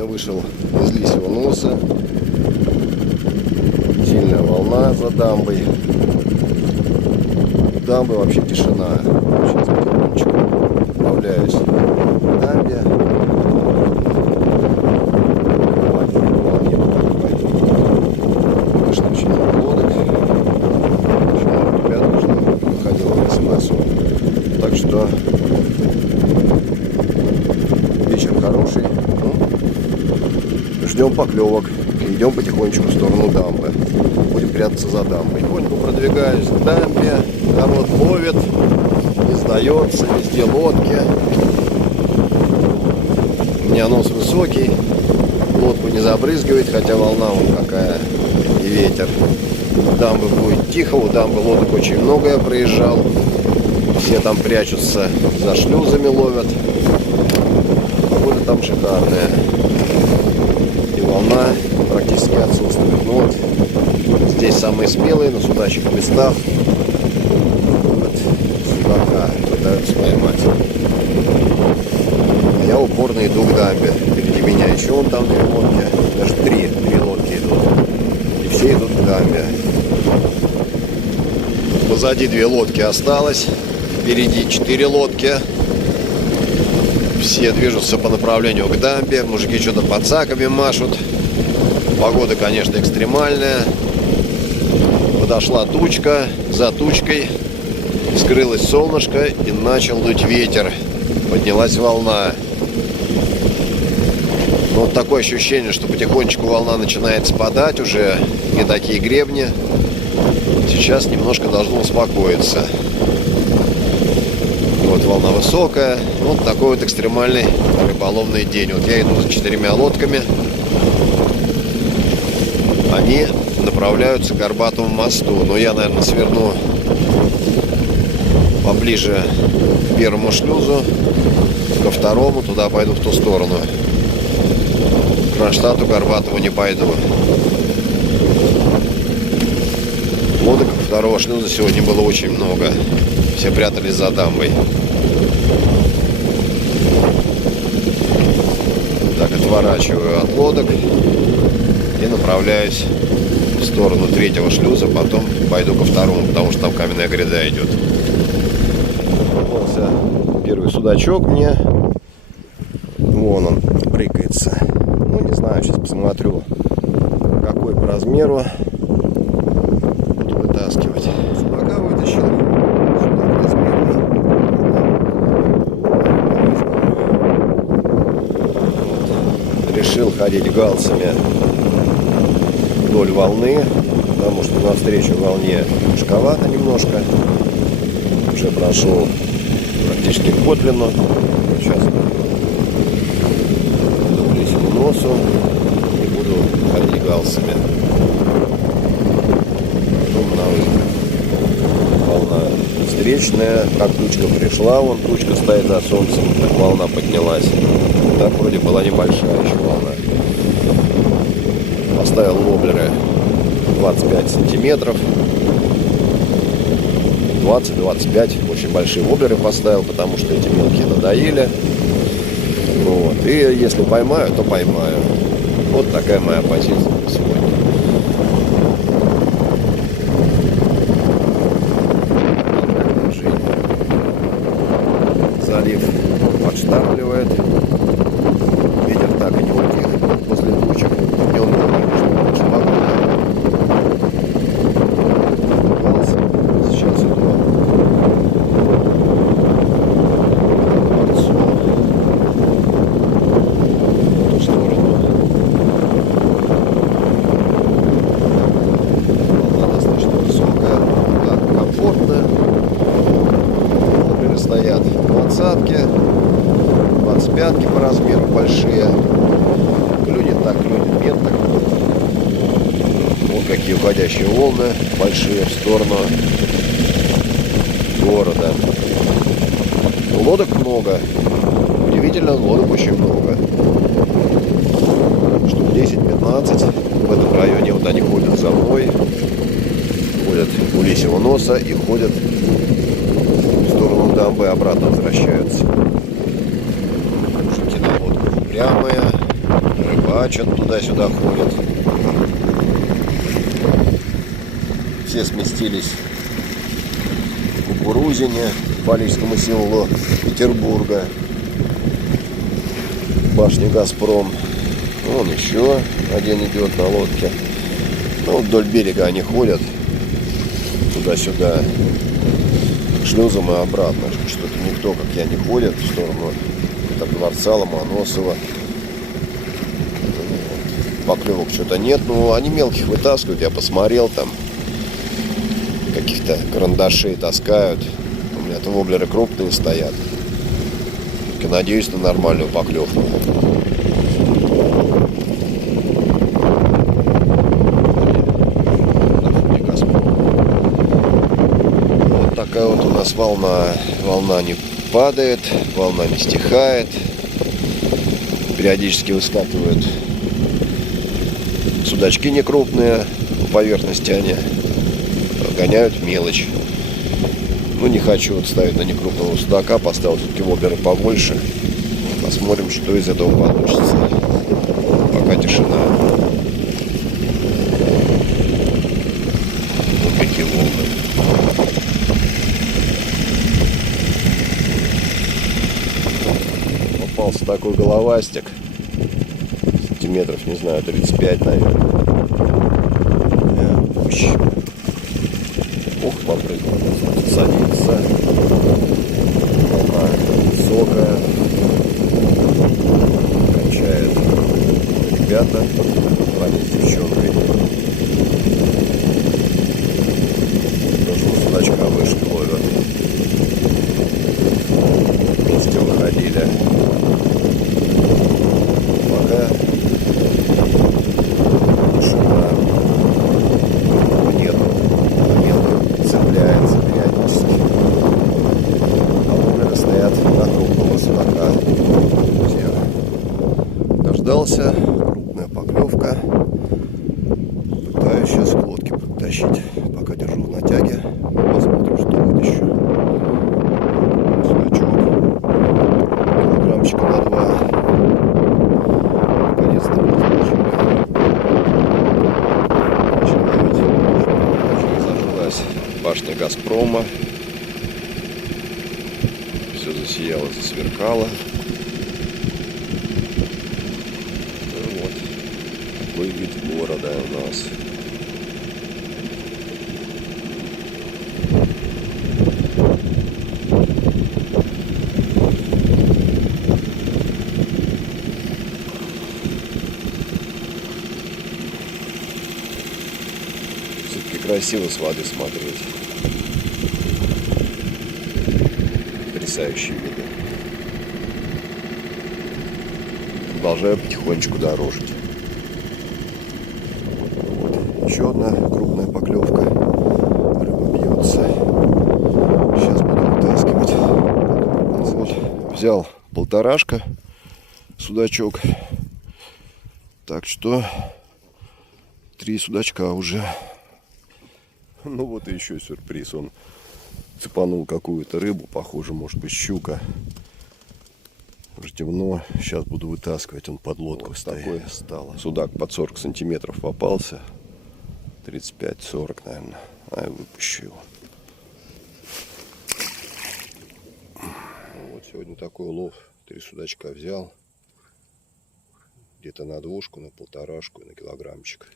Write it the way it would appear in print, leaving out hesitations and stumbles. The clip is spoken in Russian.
я вышел из Лисьего носа. Сильная волна за дамбой. Дамбы вообще тишина. Сейчас потихонечку направляюсь к дамбе. Конечно, очень много лодок. Очень много ребят уже выходило в СМС. Так что вечер хороший. Ждем поклевок. Идем потихонечку в сторону дамбы. Будем прятаться за дамбой. Потихоньку продвигаюсь к дамбе. Народ ловит. Не сдается. Везде лодки. У меня нос высокий. Лодку не забрызгивает, хотя волна вон какая. И ветер. У дамбы будет тихо. У дамбы лодок очень много я проезжал. Все там прячутся. За шлюзами ловят. Погода там шикарная. И волна практически отсутствует. Ну вот, здесь самые смелые на судачьих местах. Вот, судака пытаются поймать. А я упорно иду к дамбе. Впереди меня еще вон там 2 лодки. Даже 3 лодки идут. И все идут к дамбе. Позади 2 лодки осталось. Впереди 4 лодки. Все движутся по направлению к дамбе. Мужики что-то пацаками машут. Погода, конечно, экстремальная. Подошла тучка. За тучкой скрылось солнышко и начал дуть ветер. Поднялась волна. Но вот такое ощущение, что потихонечку волна начинает спадать. Уже не такие гребни. Сейчас немножко должно успокоиться. Вот волна высокая. Вот такой вот экстремальный рыболовный день. Вот я иду за 4 лодками. Они направляются к Горбатому мосту. Но я, наверное, сверну поближе к первому шлюзу, ко второму. Туда пойду в ту сторону. К Кронштадту Горбатому не пойду. Лодок второго шлюза сегодня было очень много. Все прятались за дамбой. Так, отворачиваю от лодок и направляюсь в сторону 3-го шлюза. Потом пойду ко 2-му, потому что там каменная гряда идет. Попался первый судачок мне. Вон он брыкается. Ну, не знаю, сейчас посмотрю, какой по размеру. Буду вытаскивать. Пока вытащил. Решил ходить галсами вдоль волны, потому что навстречу волне мешковато немножко. Уже прошел практически к Котлину. Сейчас иду к Лисьему носу и буду ходить галсами. Потом на выход. Волна встречная, как тучка пришла, вон тучка стоит за солнцем, так волна поднялась. Так вроде была небольшая еще волна. Поставил воблеры 25 сантиметров. 20-25. Очень большие воблеры поставил, потому что эти мелкие надоели. Вот. И если поймаю, то поймаю. Вот такая моя позиция сегодня. Залив подштарпливает. Ветер так и не утих. После тучек днем больше погода. Сейчас иду в ту сторону. Волна достаточно высокая. Так, комфортно. Воблеры стоят 20-ки. 25-ки по размеру большие. Клюнет так, клюнет, нет так. Вот какие уходящие волны большие в сторону города. Лодок много. Удивительно, лодок очень много. Штук 10-15 в этом районе. Вот они ходят за мной. Ходят у Лисьего носа и ходят в сторону дамбы, обратно возвращаются. Мужики на лодках упрямые. рыбачат, туда-сюда ходят. Все сместились к Кукурузине, Паличскому селу Петербурга, башня «Газпром». Вон еще один идет на лодке. Ну, вдоль берега они ходят, туда-сюда, шлюзом и обратно. Что-то никто, как я, не ходит в сторону дворца Ломоносова. Поклевок что-то нет. Ну, они мелких вытаскивают, я посмотрел, там каких-то карандашей таскают. У меня там воблеры крупные стоят. Я надеюсь на нормальную поклевку. Вот такая вот у нас волна. Волна не падает, волна не стихает. Периодически выскакивают судачки некрупные, по поверхности они гоняют мелочь. Ну, не хочу вот ставить на некрупного судака, поставил все-таки воблеры побольше. Посмотрим, что из этого получится. Пока тишина. Вот какие волны. Попался такой головастик. Сантиметров, не знаю, 35, наверное. Ох, попрыгал. Садится. Волна высокая. Кончает. Ребята. Ваня с девчонкой. Прошлого судачка вышли, ловят. Вместе выходили. Пока тишина. Нету. Мелко цепляется периодически. А воблеры стоят на крупного судака. Дождался. Крупная поклевка. Пытаюсь сейчас к лодке подтащить. Пока держу на тяге. Посмотрим, что будет еще. Судачок. Килограммчика на 2. Наконец-то зажглась башня «Газпрома». Все засияло, засверкало. Ну вот такой вид города у нас. Все-таки красиво с воды смотреть. Потрясающие виды. Продолжаю потихонечку дорожить. Вот. Еще одна крупная поклевка. Рыба бьется. Сейчас буду вытаскивать. Вот. Взял полторашка судачок. Так что 3 судачка уже. Ну вот и еще сюрприз. Он цепанул какую-то рыбу, похоже, может быть, щука. Уже темно. Сейчас буду вытаскивать. Он под лодку вот стоит. Такое стало. Судак под 40 сантиметров попался. 35-40, наверное. А я выпущу его. Вот сегодня такой улов. 3 судачка взял. Где-то на двушку, на полторашку, на килограммчик.